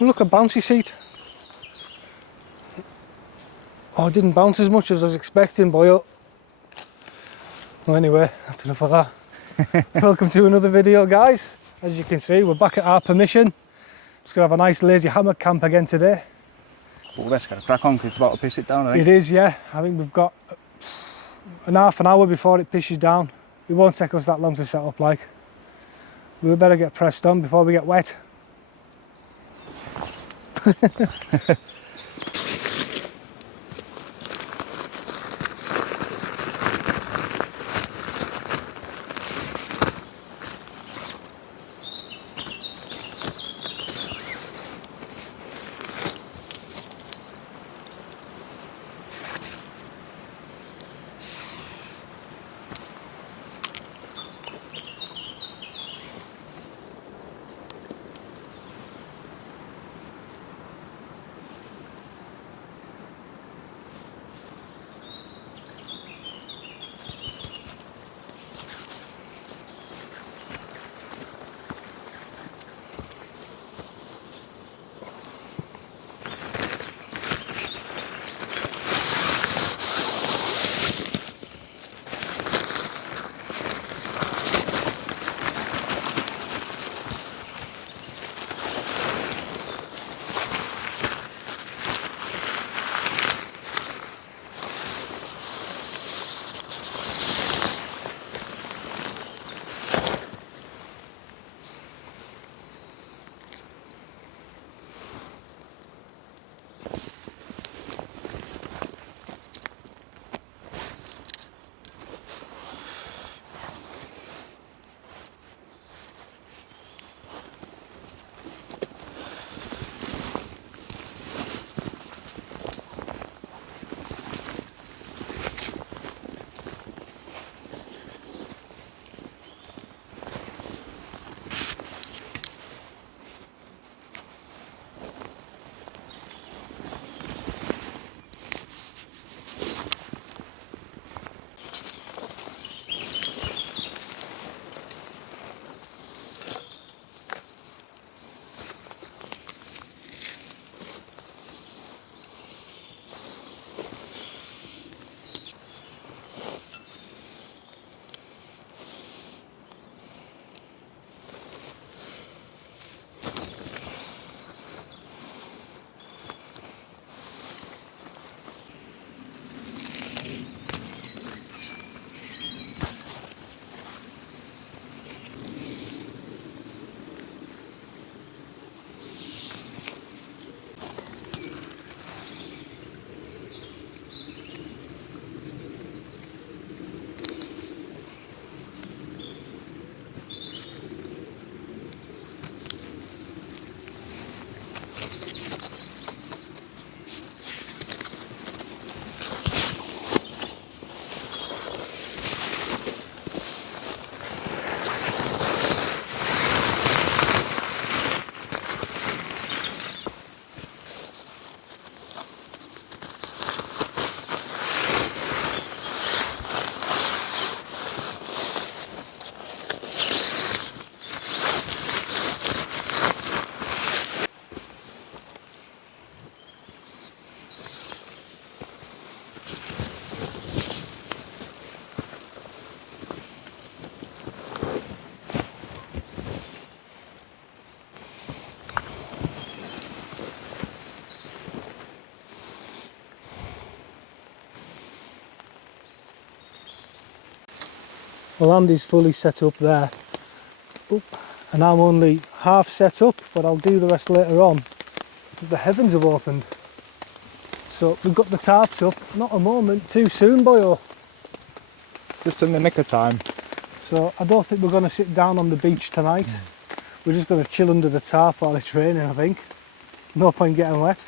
Look, a bouncy seat. Oh, it didn't bounce as much as I was expecting, boyo. Well, anyway, that's enough of that. Welcome to another video, guys. As you can see, we're back at our permission. Just gonna have a nice lazy hammock camp again today. Well, let's get a crack on because it's about to piss it down, I think. It is, yeah. I think we've got half an hour before it pisses down. It won't take us that long to set up, like. We better get pressed on before we get wet. Well, Andy's fully set up there. Oop. And I'm only half set up, but I'll do the rest later on. The heavens have opened. So we've got the tarps up. Not a moment too soon, boyo. Just in the nick of time. So I don't think we're going to sit down on the beach tonight. We're just going to chill under the tarp while it's raining, I think. No point getting wet.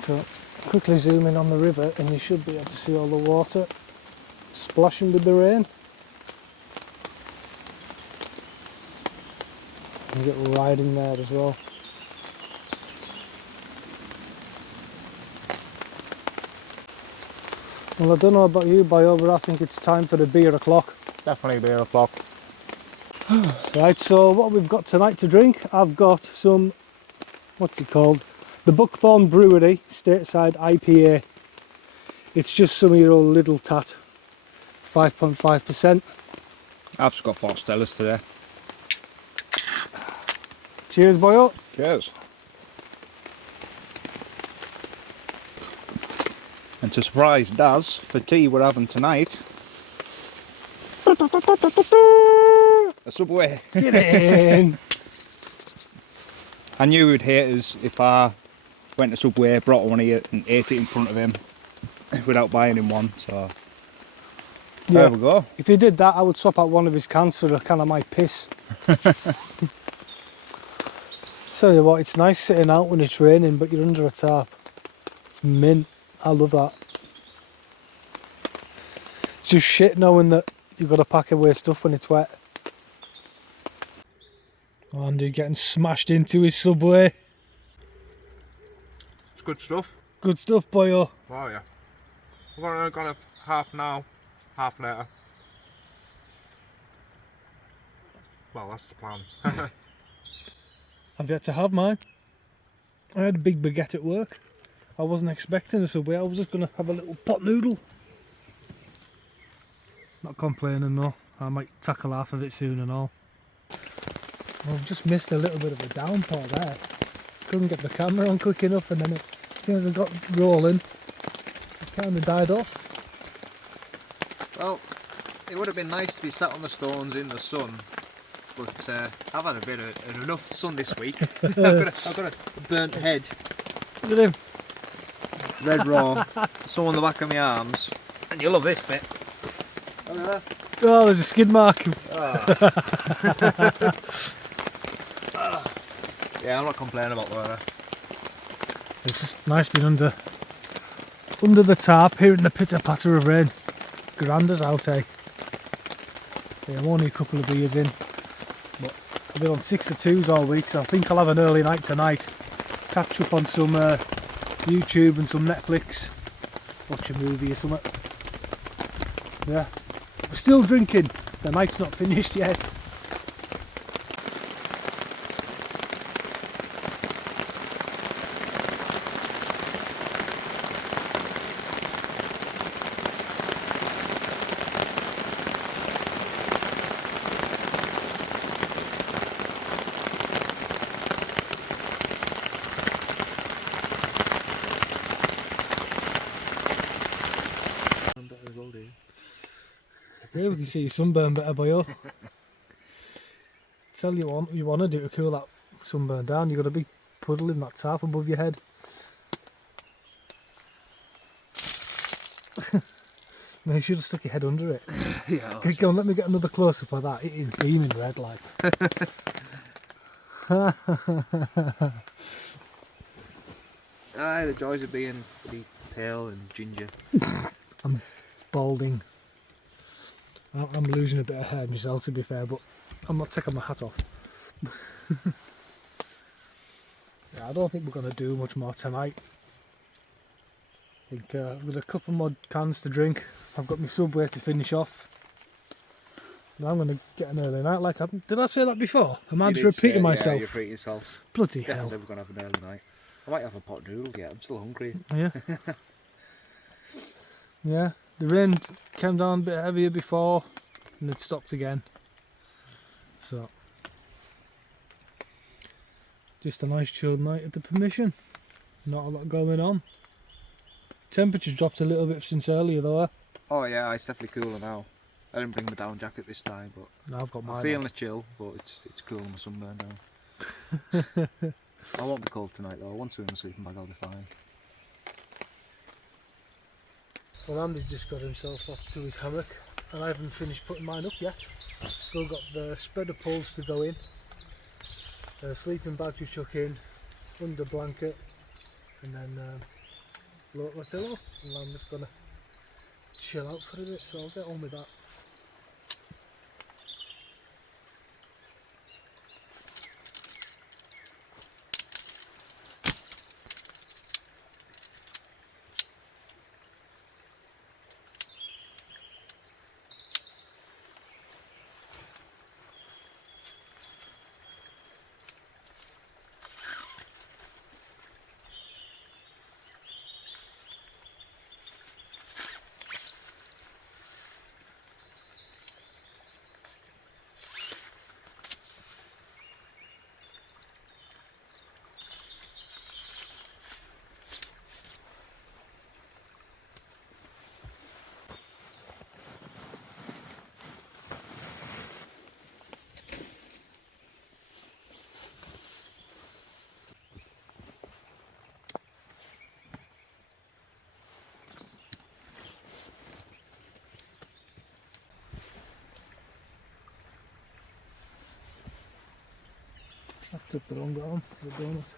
So quickly zoom in on the river and you should be able to see all the water splashing with the rain. You get riding there as well. Well, I don't know about you, Bio, but I think it's time for the beer o'clock. Definitely beer o'clock. Right, so what we've got tonight to drink, I've got some, what's it called? The Buckthorn Brewery Stateside IPA. It's just some of your old little tat, 5.5%. I've just got 4 Stellas today. Cheers, boyo. Cheers. And to surprise Daz, for tea we're having tonight, a Subway. Get in. I knew he would hate us if I went to Subway, brought one here and ate it in front of him without buying him one, so Yeah. there we go. If he did that, I would swap out one of his cans for a can of my piss. Tell you what, it's nice sitting out when it's raining, but you're under a tarp. It's mint. I love that. It's just shit knowing that you've got to pack away stuff when it's wet. Oh, Andy getting smashed into his Subway. It's good stuff. Good stuff, boyo. Wow, yeah. We're gonna have half now, half later. Well, that's the plan. I've yet to have mine. I had a big baguette at work. I wasn't expecting a Subway, I was just going to have a little pot noodle. Not complaining though, I might tackle half of it soon and all. Well, I've just missed a little bit of a downpour there. Couldn't get the camera on quick enough, and then as soon as I got rolling, it kind of died off. Well, it would have been nice to be sat on the stones in the sun, but I've had a bit of enough sun this week. I've got a burnt head, Look at him. red raw, sore on the back of my arms, and you'll love this bit. Look at that. Oh, there's a skid mark. Yeah, I'm not complaining about the weather. It's just nice being under the tarp, hearing the pitter patter of rain. Grand as out, eh? Yeah, I'm only a couple of beers in, but I've been on 6 to 2s all week, so I think I'll have an early night tonight. Catch up on some YouTube and some Netflix. Watch a movie or something. Yeah. We're still drinking. The night's not finished yet. Yeah, we can see your sunburn better, boyo. Tell you what you want to do to cool that sunburn down. You've got a big puddle in that tarp above your head. No, you should have stuck your head under it. Yeah. Go on, let me get another close up of that. It is beaming red like. Aye, the joys of being pale and ginger. I'm balding. I'm losing a bit of hair myself, to be fair, but I'm not taking my hat off. Yeah, I don't think we're going to do much more tonight. I think I've got a couple more cans to drink. I've got my Subway to finish off. Now I'm going to get an early night. Did I say that before? Am I just repeating myself? Yeah, you repeat yourself. Bloody Yeah, hell. we're going to have an early night. I might have a pot noodle yet, I'm still hungry. Yeah. Yeah. The rain came down a bit heavier before and it stopped again. So just a nice chilled night at the Permission. Not a lot going on. Temperature's dropped a little bit since earlier though. Oh yeah, it's definitely cooler now. I didn't bring my down jacket this time, but Now I've got mine. I'm feeling a chill, but it's cool on my sunburn down. I won't be cold tonight though. Once we're in the sleeping bag I'll be fine. Well, Andy's just got himself off to his hammock and I haven't finished putting mine up yet. Still got the spreader poles to go in. Sleeping bag to chuck in, under blanket, and then load up my pillow. And I'm just gonna chill out for a bit, so I'll get on with that. I've clipped the wrong arm for the donut.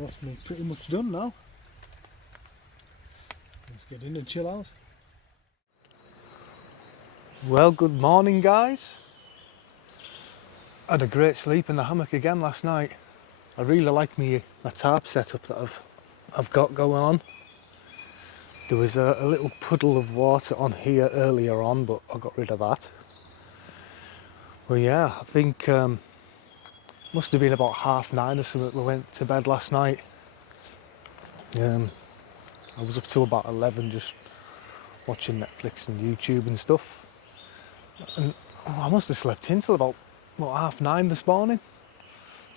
That's me pretty much done now. Let's get in and chill out. Well, good morning guys. I had a great sleep in the hammock again last night. I really like my tarp setup that I've got going on. There was a little puddle of water on here earlier on, but I got rid of that. Well, yeah, I think must have been about 9:30 or something we went to bed last night. I was up till about 11 just watching Netflix and YouTube and stuff. And I must have slept in till about 9:30 this morning.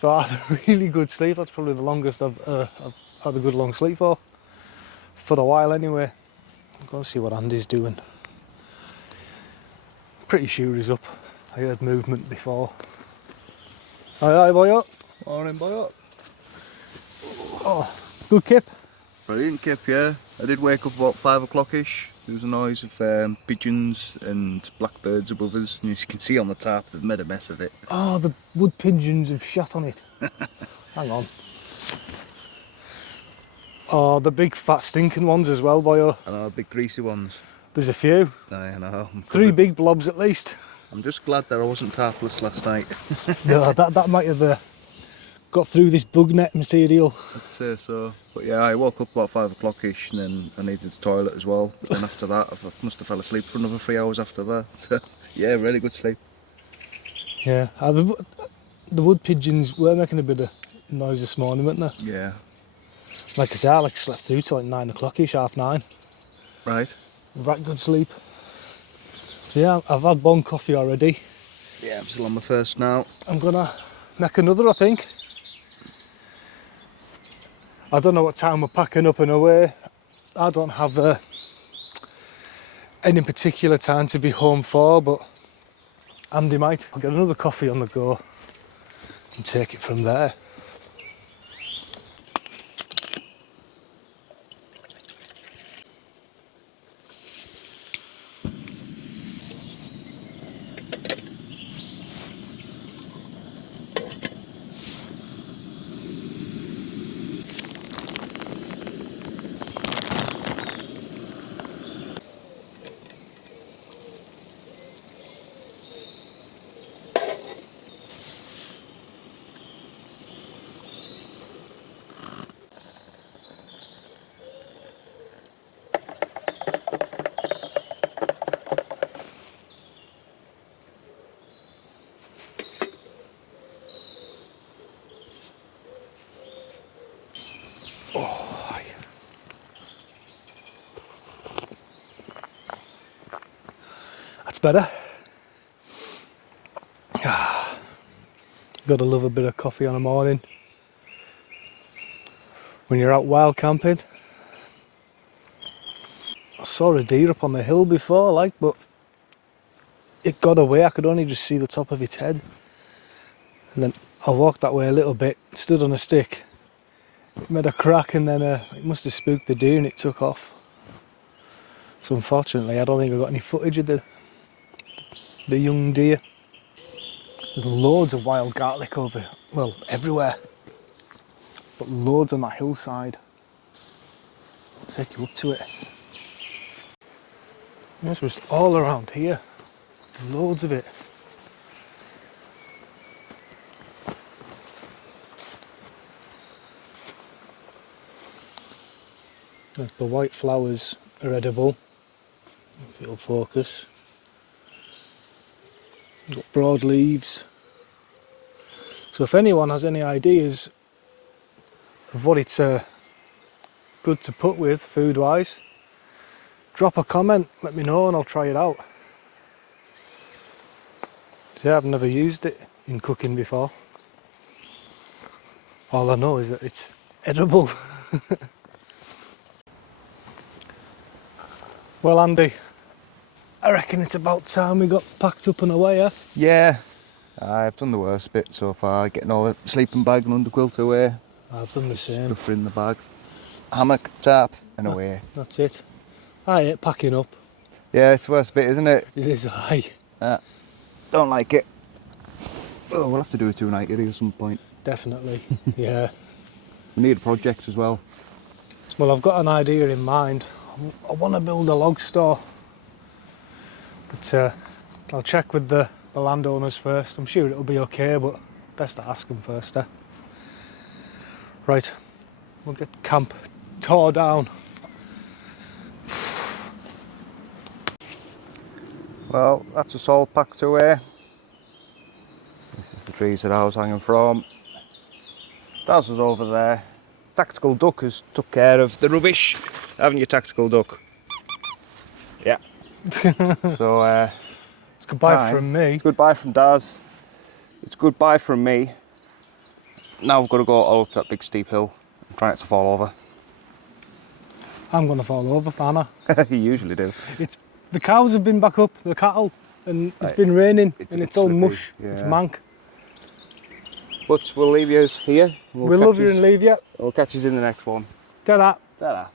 So I had a really good sleep. That's probably the longest I've had a good long sleep for a while anyway. I'm going to see what Andy's doing. Pretty sure he's up. I heard movement before. Aye, boy up. Morning, boy up. Oh, good kip. Brilliant kip, yeah. I did wake up about 5 o'clock-ish. There was a noise of pigeons and blackbirds above us, and as you can see on the tarp, they've made a mess of it. Oh, the wood pigeons have shot on it. Hang on. Oh, the big fat stinking ones as well, boyo. I know, big greasy ones. There's a few. I know. Three big blobs at least. I'm just glad that I wasn't tarpless last night. No, that might have got through this bug net material. I'd say so. But yeah, I woke up about 5 o'clock-ish, and then I needed the toilet as well. But then after that, I must have fell asleep for another 3 hours after that. So yeah, really good sleep. Yeah, the wood pigeons were making a bit of noise this morning, weren't they? Yeah. Like I said, I slept through till 9 o'clock-ish, 9:30. Right. Right good sleep. So yeah, I've had one coffee already. Yeah, I'm still on my first now. I'm gonna make another, I think. I don't know what time we're packing up and away. I don't have any particular time to be home for, but Andy might. I'll get another coffee on the go and take it from there. That's better. Gotta love a bit of coffee on a morning when you're out wild camping. I saw a deer up on the hill before, but it got away. I could only just see the top of its head. And then I walked that way a little bit, stood on a stick, it made a crack, and then it must have spooked the deer and it took off. So unfortunately, I don't think I got any footage of the young deer. There's loads of wild garlic everywhere, but loads on that hillside. I'll take you up to it. This was all around here, loads of it. The white flowers are edible. if it'll focus. Got broad leaves. So if anyone has any ideas of what it's good to put with food wise, drop a comment, let me know and I'll try it out. Yeah, I've never used it in cooking before. All I know is that it's edible. Well, Andy, I reckon it's about time we got packed up and away, Yeah, I've done the worst bit so far, getting all the sleeping bag and underquilt away. I've done the same. Stuff in the bag. Hammock, tarp, and away. That's it. I hate packing up. Yeah, it's the worst bit, isn't it? It is high. Don't like it. Oh, we'll have to do a two-night gig at some point. Definitely, yeah. We need a project as well. Well, I've got an idea in mind. I want to build a log store. But I'll check with the landowners first. I'm sure it'll be okay, but best to ask them first, eh? Right, we'll get camp tore down. Well, that's us all packed away. This is the trees that I was hanging from. Daz was over there. Tactical Duck has took care of the rubbish. Haven't you, Tactical Duck? Yeah. So, It's goodbye time. from me. It's goodbye from Daz. It's goodbye from me. Now we've got to go all up that big steep hill and try not to fall over. I'm going to fall over, Anna. You usually do. The cows have been back up, the cattle, and it's Right. been raining, It's a and bit it's all slippery, mush. yeah. It's mank. But we'll leave you here. We'll love you and leave you. We'll catch you in the next one. Ta-da. Ta-da.